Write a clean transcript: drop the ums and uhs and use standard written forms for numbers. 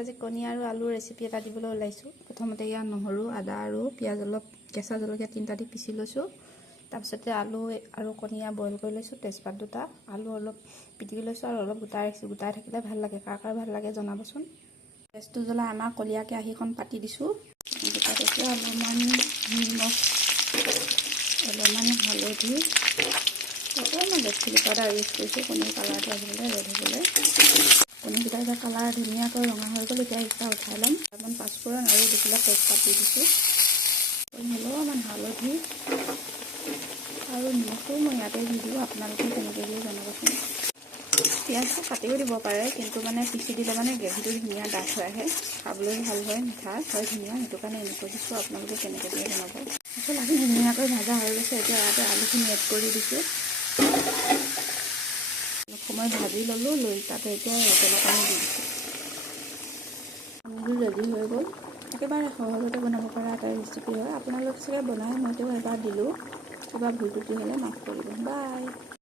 আজি কণী আৰু আলু ৰেচিপি এটা দিবলৈ ওলাইছোঁ। প্ৰথমতে ইয়াত নহৰু, আদা আৰু পিঁয়াজ অলপ, কেঁচা জলকীয়া 3টা দি পিচি লৈছোঁ। তাৰপিছতে আলু আৰু কণী বইল কৰি লৈছোঁ, তেজপাত 2টা, আলু অলপ পিটিকি লৈছোঁ আৰু অলপ গোটাই ৰাখিছোঁ। গোটাই থাকিলে ভাল লাগে, কাৰ ভাল লাগে জনাবচোন। গেছটো জ্বলাই আমাৰ কলীয়া কেৰাহীখন পাতি দিছোঁ। তাত এতিয়া অলপমান নিমখ, অলপমান হালধি, অকণমান ৰেড চিলি পাউডাৰ ইউজ কৰিছোঁ কণীৰ কালাৰটো আহিবলৈ, ৰেড হ'বলৈ। কণীকেইটা এতিয়া কালাৰ ধুনীয়াকৈ ৰঙা হৈ গ'ল। এতিয়া এটা উঠাই ল'ম। অকণমান পাঁচফোৰণ আৰু 2 কিলো তেজপাত দি দিছোঁ। অলপমান হালধি আৰু নিমখটো মই ইয়াতে দি দিওঁ, আপোনালোকে কেনেকৈ দিয়ে জনাবচোন। পিঁয়াজটো কাটিও দিব পাৰে, কিন্তু মানে পিচি দিলে মানে গ্ৰেভিটো ধুনীয়া ডাঠ হৈ আহে, খাবলৈ ভাল হয়, মিঠা হয়, ধুনীয়া। সেইটো কাৰণে এনেকৈ দিছোঁ, আপোনালোকে কেনেকৈ দিয়ে জনাব। আচলতে ধুনীয়াকৈ ভাজা হৈ গৈছে। এতিয়া ইয়াতে আলুখিনি এড কৰি দিছোঁ। অলপ সময় ভাজি ল'লোঁ, লৈ তাতে এতিয়া তেলৰ পানী দি দিছোঁ। পানীটো ৰেডি হৈ গ'ল। একেবাৰে সহজতে বনাব পৰা এটা ৰেচিপি হয়। আপোনালোকে চাগে বনাই, মই তেওঁ এবাৰ দিলোঁ। কিবা ভুল ত্ৰুটি হ'লে মাফ কৰিব। বাই।